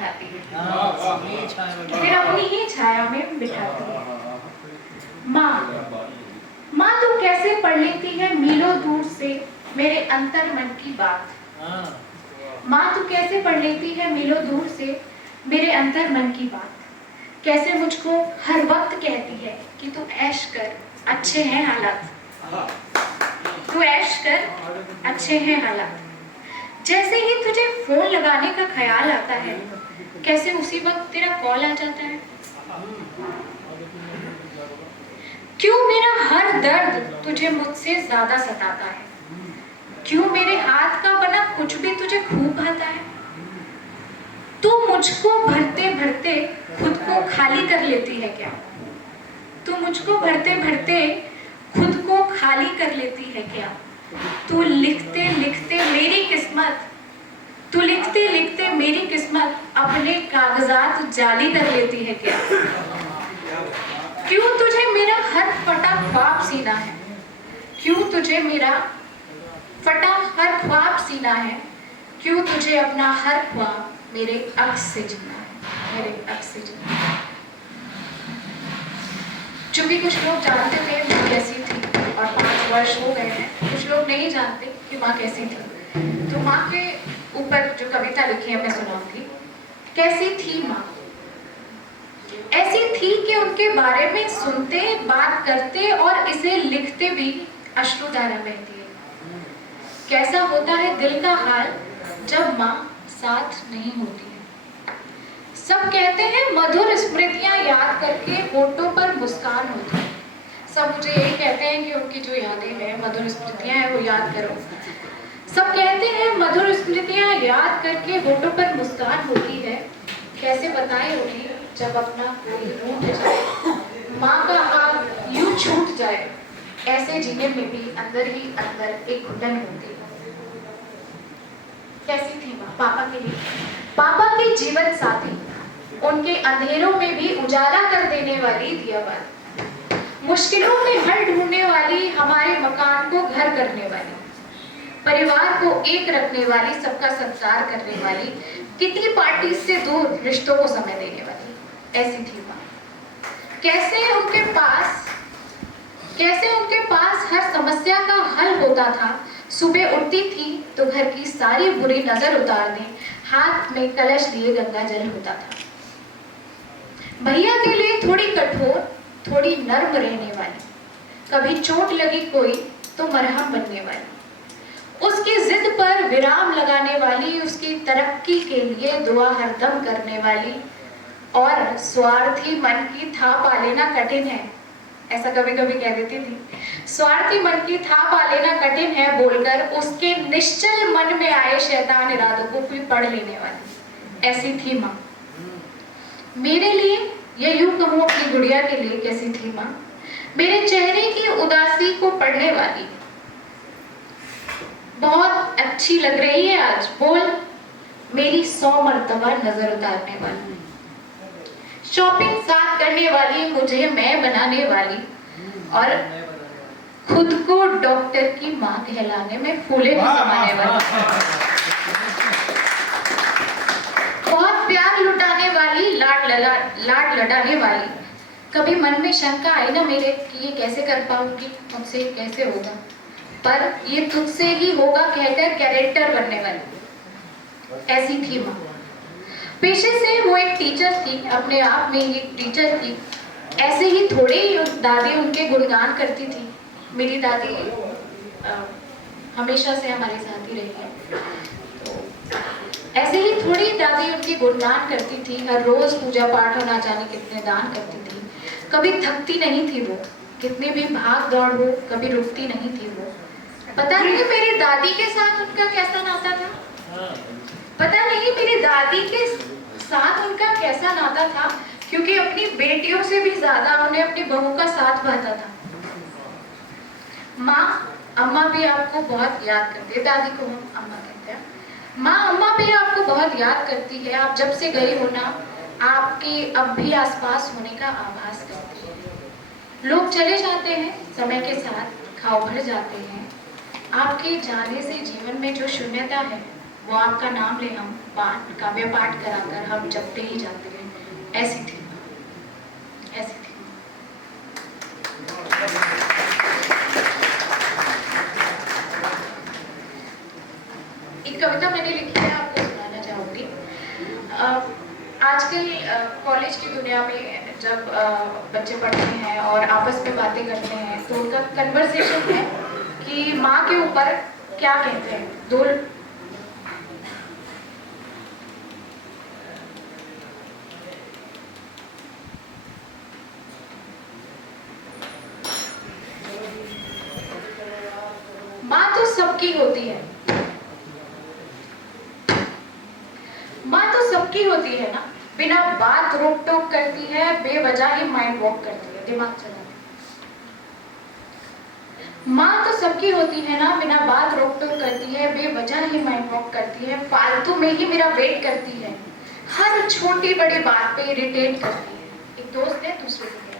बिठाती है, फिर अपनी ही छाया में बिठाती है। माँ तू कैसे पढ़ लेती है मीलों दूर से मेरे अंतर मन की बात। माँ तू कैसे पढ़ लेती है मीलों दूर से मेरे अंतर मन की बात। कैसे मुझको हर वक्त कहती है कि तू ऐश कर, अच्छे हैं हालात, तू ऐश कर, अच्छे हैं हालात। जैसे ही तुझे फोन लगाने का ख्याल आता है, कैसे उसी वक्त तेरा कॉल आ जाता है। क्यों मेरा हर दर्द तुझे मुझसे ज्यादा सताता है। क्यों मेरे हाथ का बना कुछ भी तुझे खूब भाता है। तू मुझको भरते भरते खुद को खाली कर लेती है क्या। तू मुझको भरते भरते खुद को खाली कर लेती है क्या। तू लिखते लिखते मेरी किस्मत, तू लिखते लिखते मेरी किस्मत अपने कागजात जाली कर लेती है क्या। क्यों तुझे मेरा हर फटा ख्वाब सीना है। क्यों तुझे मेरा फटा हर ख्वाब सीना है। क्यों तुझे अपना हर ख्वाब मेरे अक्स से जीना है, मेरे अक्स से जीना है। चूंकि कुछ लोग जानते थे माँ कैसी थी और 5 वर्ष हो गए हैं, कुछ लोग नहीं जानते कि माँ कैसी थी। तो माँ के ऊपर जो कविता लिखी है मैं सुनाऊंगी। कैसी थी माँ। ऐसी थी कि उनके बारे में सुनते, बात करते और इसे लिखते भी अश्रुधारा बहती है। कैसा होता है दिल का हाल जब माँ साथ नहीं होती है। सब कहते हैं मधुर स्मृतियां याद करके होठों पर मुस्कान होती है। सब मुझे यही कहते हैं कि उनकी जो यादें हैं, मधुर स्मृतियां हैं, वो याद करो। सब कहते हैं मधुर स्मृतियां याद करके होठों पर मुस्कान होती है। कैसे बताएं उन्हें जब अपना कोई रूठ जाए, माँ का हाथ यूं छूट जाए। ऐसे जीने में भी अंदर ही अंदर एक घुटन होती है। कैसी थी माँ पापा के लिए, पापा के जीवन साथी, उनके अंधेरों में भी उजाला कर देने वाली दियाबाती, मुश्किलों में हल ढूंढने वाली, हमारे मकान को घर करने वाली, परिवार को एक रखने वाली, सबका सत्कार करने वाली, किटी पार्टी से दूर रिश्तों को समय देने वाली। ऐसी थी माँ। कैसे उनके पास हर समस्या का हल होता था। सुबह उठती थी तो घर की सारी बुरी नजर उतार दें, हाथ में कलश लिए गंगा जल होता था। भैया के लिए थोड़ी कठोर, थोड़ी नर्म रहने वाली, कभी चोट लगी कोई तो मरहम बनने वाली, उसकी जिद पर विराम लगाने वाली, उसकी तरक्की के लिए दुआ हरदम करने वाली। और स्वार्थी मन की था पा लेना कठिन है, ऐसा कभी कभी कह देती थी। स्वार्थी मन की था पा लेना कठिन है बोलकर उसके निश्चल मन में आए शैतान इरादों को भी पढ़ लेने वाली। ऐसी थी माँ मेरे लिए, या यूं कहूं अपनी गुड़िया के लिए कैसी थी माँ। मेरे चेहरे की उदासी को पढ़ने वाली, बहुत अच्छी लग रही है आज, बोल, मेरी 100 मर्तबा नजर उतारने वाली, शॉपिंग साथ करने वाली, मुझे मैं बनाने वाली और खुद को डॉक्टर की माँ कहलाने में फूले भी समाने वाली, बहुत प्यार लुटाने वाली, लाड लटाने वाली। कभी मन में शंका आई ना मेरे कि ये कैसे कर पाऊंगी, मुझसे कैसे होगा, पर ये तुझसे ही होगा कहकर कैरेक्टर बनने वाली। ऐसी थी माँ। पेशे से वो एक टीचर थी, अपने आप में एक टीचर थी। ऐसे ही थोड़ी दादी उनके गुणगान करती थी। मेरी दादी हमेशा से हमारे साथ ही रही है, तो ऐसे ही थोड़ी दादी उनके गुणगान करती थी। हर रोज पूजा पाठ और ना जाने कितने दान करती थी। कभी थकती नहीं थी वो, कितनी भी भाग दौड़ हो कभी रुकती नहीं थी वो। पता नहीं मेरी दादी के साथ उनका कैसा नाता था, पता नहीं मेरी दादी के साथ उनका कैसा नाता था, क्योंकि अपनी बेटियों से भी ज्यादा उन्हें अपनी बहू का साथ भाता था। माँ अम्मा भी आपको बहुत याद करती है, दादी को हम अम्मा कहते हैं। माँ अम्मा भी आपको बहुत याद करती है। आप जब से गई हो ना, आपके अब भी आसपास होने का आभास करती है। लोग चले जाते हैं, समय के साथ घाव भर जाते हैं। आपके जाने से जीवन में जो शून्यता है वो आपका नाम ले हम पाठ काव्य पाठ कराकर हम जपते ही जाते रहे। ऐसी थी, ऐसी थी। एक कविता मैंने लिखी है, आपको सुनाना चाहूंगी। आजकल कॉलेज की दुनिया में जब बच्चे पढ़ते हैं और आपस में बातें करते हैं तो उनका कन्वर्सेशन है कि माँ के ऊपर क्या कहते हैं। दो माँ तो सबकी होती है, माँ तो सबकी होती है ना, बिना बात रोक टोक करती है, बेवजह ही माइंड वॉक करती है, दिमाग चलाती है। माँ तो सबकी होती है ना, बिना बात रोक टोक करती है, बेवजह ही माइंड वॉक करती है, फालतू में ही मेरा वेट करती है, हर छोटी बड़ी बात पे इरिटेट करती है। एक दोस्त है दूसरे को कहता है,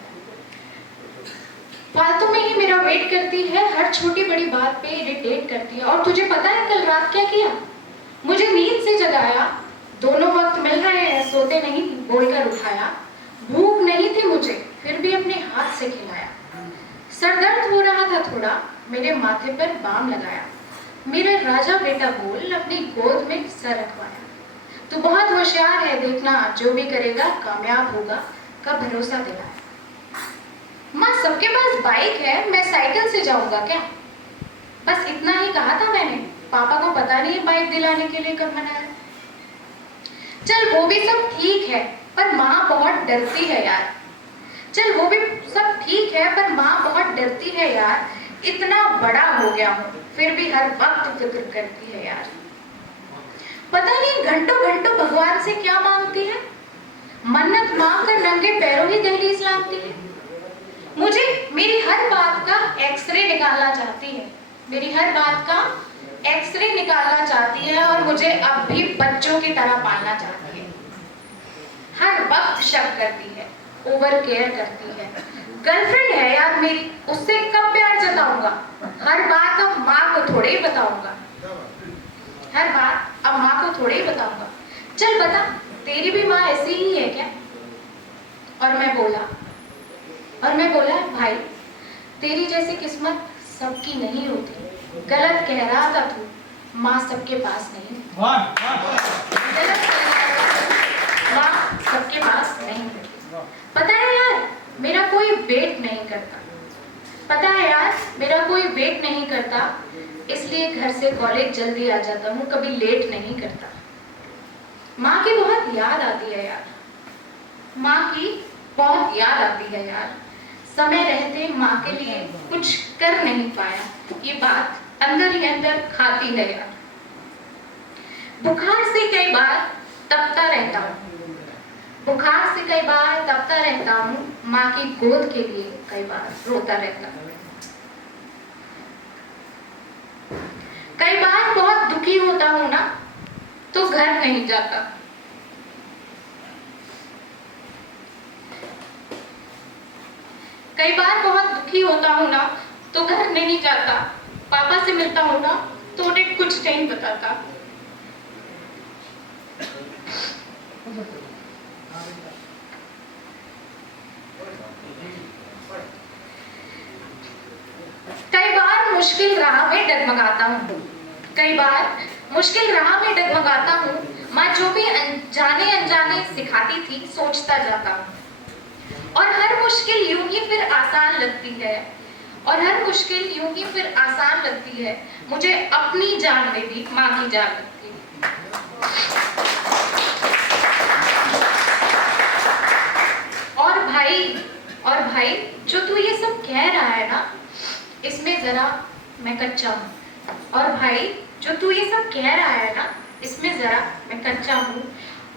फालतू में ही मेरा वेट करती है, हर छोटी बड़ी बात पे इरिटेट करती है। और तुझे पता है कल रात क्या किया? मुझे नींद से जगाया, दोनों वक्त मिल रहे हैं, सोते नहीं बोलकर उठाया, भूख नहीं थी मुझे फिर भी अपने हाथ से खिलाया, सर दर्द हो रहा था थोड़ा, मेरे माथे पर बाम लगाया, मेरे राजा बेटा बोल अपनी गोद में सर रखवाया, तू बहुत होशियार है देखना, जो भी करेगा कामयाब होगा, का भरोसा दिलाया। माँ सबके पास बाइक है, मैं साइकिल से जाऊंगा क्या? बस इतना ही कहा था मैंने, पापा को पता नहीं बाइक दिलाने के लिए कब मनाया। चल वो भी सब ठीक है पर माँ बहुत डरती है यार, चल वो भी सब ठीक है पर माँ बहुत डरती है यार, इतना बड़ा हो गया हूँ फिर भी हर वक्त फिक्र करती है यार। पता नहीं घंटों घंटों भगवान से क्या मांगती है, मन्नत मांग कर नंगे पैरों ही दहलीज लांघती है। मुझे मेरी हर बात का एक्सरे निकालना चाहती है, मेरी हर बात का एक्सरे निकालना चाहती है, और मुझे अब भी बच्चों की तरह पालना चाहती है। हर वक्त शक करती है, ओवर केयर करती है। गर्लफ्रेंड है यार मेरी, उससे कब प्यार जताऊंगा, हर बात अब माँ को थोड़े ही बताऊंगा, हर बात अब माँ को थोड़े ही बताऊंगा। चल बता तेरी भी माँ ऐसी ही है क्या? और मैं बोला भाई तेरी जैसी किस्मत सबकी नहीं होती, गलत कह रहा था तू, माँ सबके पास नहीं, गलत कह रहा था, माँ सबके पास नहीं। पता है यार मेरा कोई वेट नहीं करता, पता है यार मेरा कोई वेट नहीं करता, इसलिए घर से कॉलेज जल्दी आ जाता हूँ, कभी लेट नहीं करता। माँ की बहुत याद आती है यार, माँ की बहुत याद आती है यार, समय रहते माँ के लिए कुछ कर नहीं पाया, ये बात अंदर ही अंदर खाती है यार। बुखार से कई बार तपता रहता हूँ, बुखार से कई बार तपता रहता हूँ, माँ की गोद के लिए कई बार रोता रहता हूँ। कई बार बहुत दुखी होता हूँ ना तो घर नहीं जाता, कई बार बहुत दुखी होता हूँ ना तो घर नहीं जाता, पापा से मिलता हूँ ना तो उन्हें कुछ नहीं बताता। कई बार मुश्किल राह में डगमगाता हूँ, कई बार मुश्किल राह में डगमगाता हूँ, माँ जो भी जाने अनजाने सिखाती थी सोचता जाता हूँ, और हर मुश्किल यूं ही फिर आसान लगती है, और हर मुश्किल यूं ही फिर आसान लगती है, मुझे अपनी जान में भी माँ की जान लगती है। और भाई जो तू ये सब कह रहा है ना, इसमें जरा मैं कच्चा हूँ, और भाई जो तू ये सब कह रहा है ना, इसमें जरा मैं कच्चा हूँ,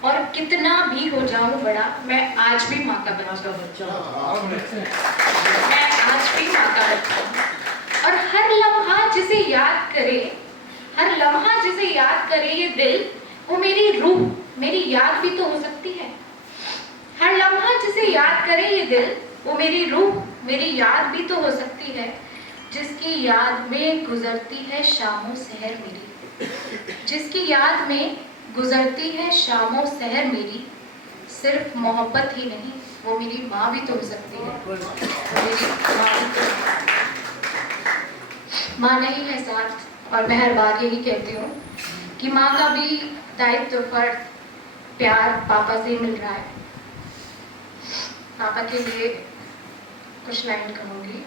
और कितना भी हो जाऊं बड़ा, मैं आज भी माँ का बच्चा हूँ, मैं आज भी माँ का बच्चा हूँ। और हर लम्हा जिसे याद करे, हर लम्हा जिसे याद करे ये दिल, वो मेरी रूह मेरी याद भी तो हो सकती है। हर लम्हा जिसे याद करे ये दिल, वो मेरी रूह मेरी याद भी तो हो सकती है, जिसकी याद में गुजरती है शामों सहर मेरी। जिसकी याद में गुजरती है शामों सहर मेरी, सिर्फ मोहब्बत ही नहीं वो मेरी माँ भी तो हो सकती है। मेरी माँ भी तो, माँ नहीं है साथ, और मैं हर बार यही कहती हूँ कि माँ का भी दायित्व फर्ज प्यार पापा से मिल रहा है। पापा के लिए कुछ लाइन कहूँगी।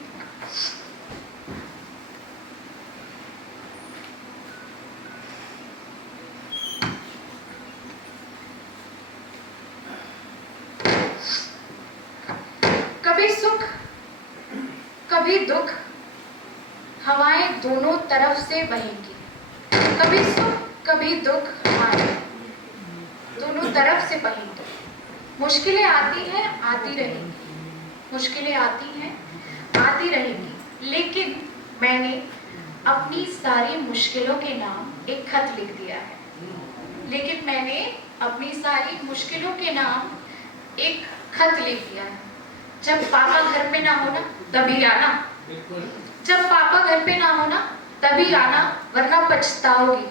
कभी सुख कभी दुख हवाएं दोनों तरफ से बहेंगी। कभी सुख कभी दुख हवाएं दोनों तरफ से बहेंगी। मुश्किलें आती हैं आती रहेंगी, मुश्किलें आती हैं आती रहेंगी, लेकिन मैंने अपनी सारी मुश्किलों के नाम एक खत लिख दिया है। लेकिन मैंने अपनी सारी मुश्किलों के नाम एक खत लिख दिया है। जब पापा घर पे ना हो ना तभी आना, जब पापा घर पे ना हो ना तभी आना, वरना पछताओगी।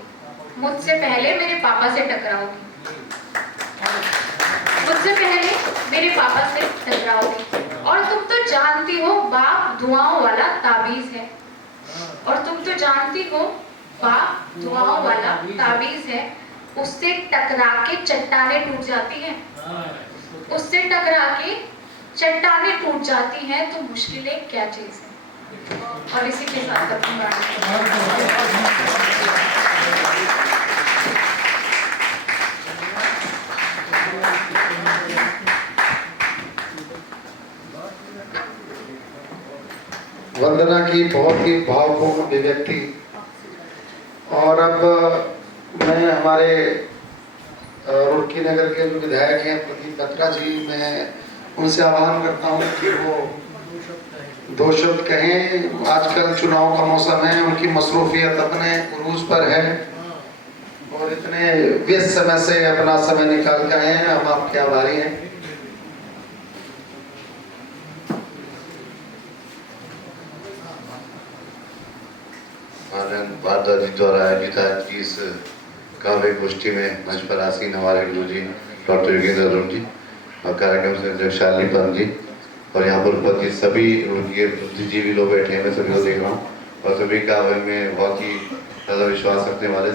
मुझसे पहले मेरे पापा से टकराओगी, मुझसे पहले मेरे पापा से टकराओगी। और तुम तो जानती हो बाप दुआओं वाला ताबीज है, और तुम तो जानती हो बाप दुआओं वाला ताबीज है। उससे टकरा के चट्टानें टूट जाती हैं, उससे टकरा के चट्टानें टूट जाती हैं, तो मुश्किलें क्या चीज है। और इसी के साथ अपनी वंदना की बहुत ही भावपूर्ण अभिव्यक्ति। और अब मैं हमारे रुड़की नगर के जो विधायक हैं प्रदीप बत्रा जी, मैं उनसे आह्वान करता हूं कि वो दो शब्द कहें। आजकल चुनाव का मौसम है, उनकी मसरूफियत अपने उरूज पर है और इतने व्यस्त समय से अपना समय निकाल के आए हैं, हम आपके आभारी हैं। भारद्वाज जी द्वारा आयोजित आज की इस काव्य गोष्ठी में मंच पर आसीन हमारे गुरु जी डॉक्टर योगेंद्र अरुण जी और कार्यक्रम संयोजक शालिनी पंत जी और यहाँ पर उपस्थित सभी उनके बुद्धिजीवी लोग बैठे हैं, मैं सभी को देख रहा हूँ और सभी काव्य में बहुत ही ज़्यादा विश्वास रखने वाले